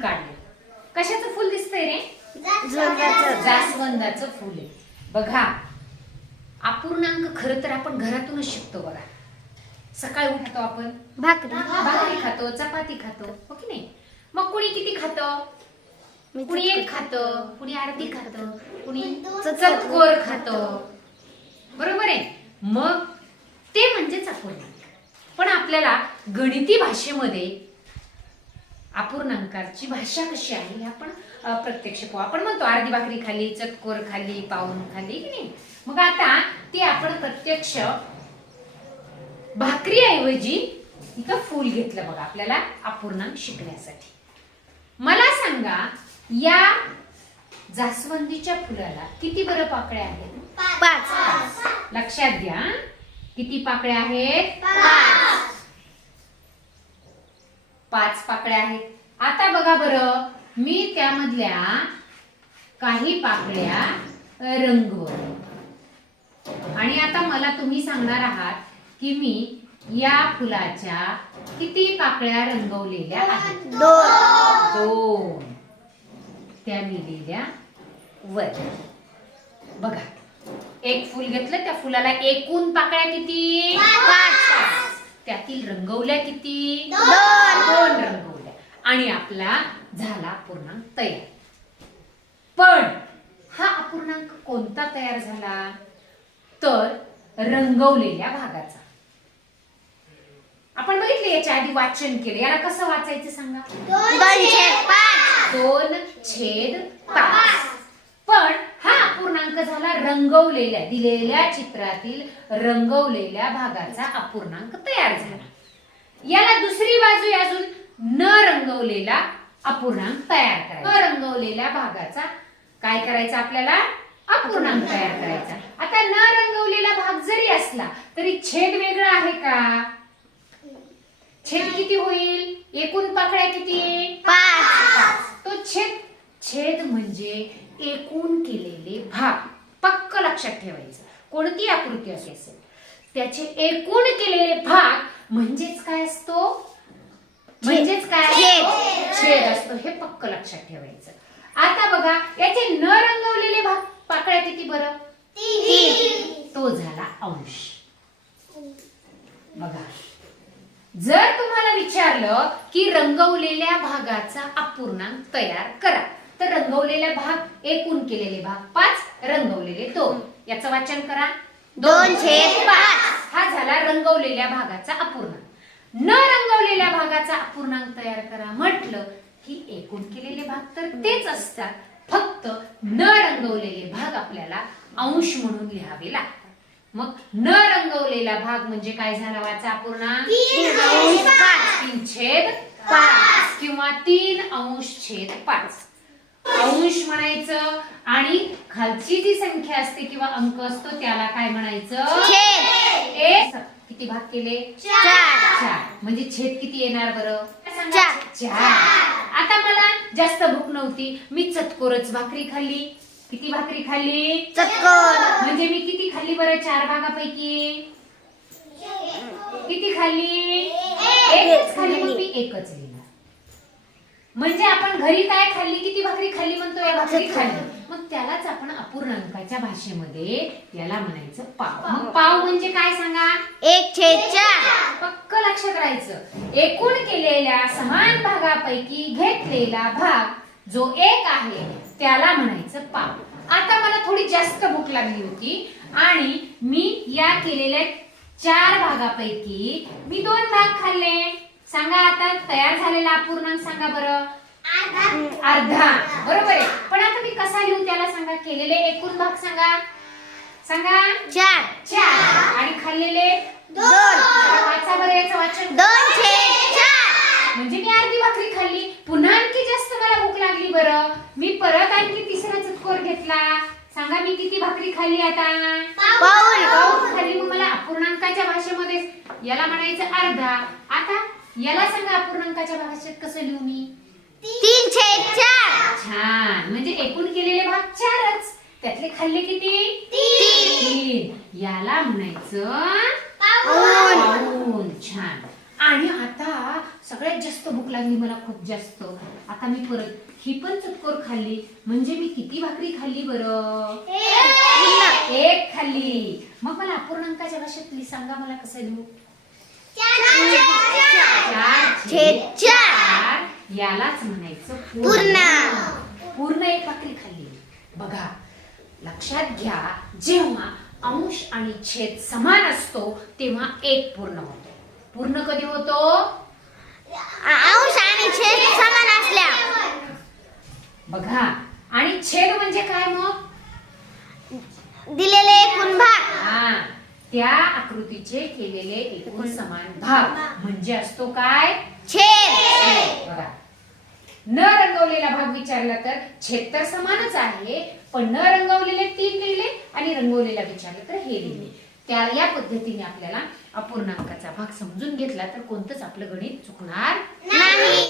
काढले. कशाचं फुल दिसतंय रे? जास्वंदाचं फुल आहे. बघा, अपूर्णांक खरं तर आपण घरातूनच शिकतो. बघा, सकाळी उठतो आपण, भाकरी खातो, चपाती खातो, हो की नाही? मग कुणी किती खातं? कुणी एक खातं, कुणी अर्धी खातं, कुणी चतकोर खातं, बरोबर आहे? मग ते म्हणजेच अपूर्णांक. पण आपल्याला गणिती भाषेमध्ये अपूर्णांकाची भाषा कशी आहे हे आपण प्रत्यक्ष पाहू. आपण म्हणतो अर्धी भाकरी खाली, चतकोर खाली, पाऊण खाली, की नाही? मग आता ते आपण प्रत्यक्ष भाकरी ऐवजी इथं फूल घेतलं. बघा, आपल्याला अपूर्णांक शिकण्यासाठी. मला सांगा, या जास्वंदीच्या फुलाला किती बरं पाकळ्या आहेत? 5. लक्षात घ्या, किती पाकळ्या आहेत? 5 पाकळ्या आहेत. आता बघा बरं, मी त्यामधल्या काही पाकळ्या रंगवल्या आणि आता मला तुम्ही सांगणार आहात की मी या फुलाच्या किती पाकळ्या रंगवलेल्या आहेत? 2. त्या मी लिहिल्या वर. बघा, एक फुल घेतलं, त्या फुलाला एकूण पाकळ्या किती? 5. त्यातील रंगवल्या किती? 2 रंगवल्या आणि आपला झाला अपूर्णांक तयार. पण हा अपूर्णांक कोणता तयार झाला? तर रंगवलेल्या भागाचा. आपण बघितले, याच्या आधी वाचन केलं. याला कसं वाचायचं सांगा? 2/5. पण हा अपूर्णांक झाला रंगवलेल्या, दिलेल्या चित्रातील रंगवलेल्या भागाचा अपूर्णांक तयार झाला. याला दुसरी बाजू अजून न रंगवलेला अपूर्णांक तयार करायचा. न रंगवलेल्या भागाचा काय करायचा? आपल्याला अपूर्णांक तयार करायचा. आता न रंगवलेला भाग जरी असला तरी छेद वेगळा आहे का? छेद किती होईल? एकूण पाकळ्या किती? 5. तो छेद म्हणजे एकूण केलेले भाग. पक्क लक्षात ठेवायचं. कोणती आकृती असेल त्याचे एकूण केलेले भाग म्हणजेच काय असतो? म्हणजेच काय? छेद असतो. हे पक्क लक्षात ठेवायचं. आता बघा, याचे न रंगवलेले भाग पाकळ्या किती बरं? 3. तो झाला अंश. बघा, जर तुम्हाला विचारलं की रंगवलेल्या भागाचा अपूर्णांक तयार करा, तर रंगवलेला भाग एकूण केलेले भाग 5, रंगवलेले 2. याचं वाचन करा. 2/5. हा झाला रंगवलेल्या भागाचा अपूर्णांक. न रंगवलेल्या भागाचा अपूर्णांक तयार करा म्हटलं की एकूण केलेले भाग तर तेच असतात, फक्त न रंगवलेले भाग आपल्याला अंश म्हणून लिहावे लागतात. मग न रंगवलेला भाग म्हणजे काय झाला? वाचा अपूर्णांक 3/5 किंवा 3/5. अंश म्हणायचं आणि खालची जी संख्या असते किंवा अंक असतो त्याला काय म्हणायचं? छेद. किती भाग केले? 4. म्हणजे छेद किती येणार बरं? 4. आता मला जास्त भूक नव्हती, मी चतकोरच भाकरी खाल्ली. किती भाकरी खाल्ली? चतकोर. म्हणजे मी किती खाल्ली बरं? 4 भागापैकी किती खाल्ली? एकच खाल्ली. मग मी एकच लिहिणार. म्हणजे आपण घरी काय खाल्ली? किती भाकरी खाल्ली म्हणतो? या भाकरी खाल्ली. मग त्यालाच आपण अपूर्णांकाच्या भाषेमध्ये याला म्हणायचं पाव. मग पाव म्हणजे काय सांगा? 1/4. पक्क लक्षात राहायचं. एकूण केलेल्या समान भागापैकी घेतलेला भाग जो एक आहे त्याला म्हणायचं पाव. आता मला थोडी जास्त भूक लागली होती आणि मी या केलेल्या 4 भागापैकी मी 2 भाग खाल्ले. सांगा, आता तयार झालेला अपूर्णांक सांगा बरं? अर्धा. बरोबर आहे. पण आता मी कसा लिहू त्याला सांगा? केलेले एकूण भाग सांगा. 4 आणि खाल्लेले 2. वाचा बरं याचं वाचन. 2/4. म्हणजे मी अर्धी भाकरी खाल्ली. पुन्हा आणखी जास्त मला भूक लागली बरं, मी परत आणखी तिसरा चतकोर घेतला. सांगा, मी किती भाकरी खाल्ली? आता पाऊण खाल्ली. मग मला अपूर्णांकाच्या भाषेमध्ये याला म्हणायचं अर्धा. आता याला सांगा अपूर्णांकाच्या भाषेत कसं लिहू मी? 3/4. छान. म्हणजे एकूण केलेले भाग 4च, त्यातले खाल्ले किती? 3. याला म्हणायचं पाऊण. छान. आणि आता सगळ्यात जास्त भूक लागली मला, खूप जास्त. आता मी परत ही पण चतकोर खाल्ली, म्हणजे मी किती भाकरी खाल्ली बरं? एक खाल्ली. मग मला अपूर्णांकाच्या भाषेत प्लीज सांगा, मला कसं लिहू? 4/4 यालाच म्हणायचं पूर्ण. पूर्ण एक भाकरी खाल्ली. बघा, लक्षात घ्या, जेव्हा अंश आणि छेद समान असतो तेव्हा एक पूर्ण होतो. पूर्ण कधी होतो? अंश आणि छेद समान असल्यावर. बघा, आणि छेद म्हणजे काय मग? दिलेले एकूण भाग. हा, त्या आकृतीचे केलेले एकूण समान भाग म्हणजे असतो काय? छेद. बघा, न रंगवलेला भाग विचारला तर छेद तर समानच आहे, पण न रंगवलेले 3 लिहिले आणि रंगवलेला विचारलं तर हे लिहिले. त्या या पद्धतीने आपल्याला अपूर्णांकाचा भाग समजून घेतला तर कोणतंच आपलं गणित चुकणार नाही.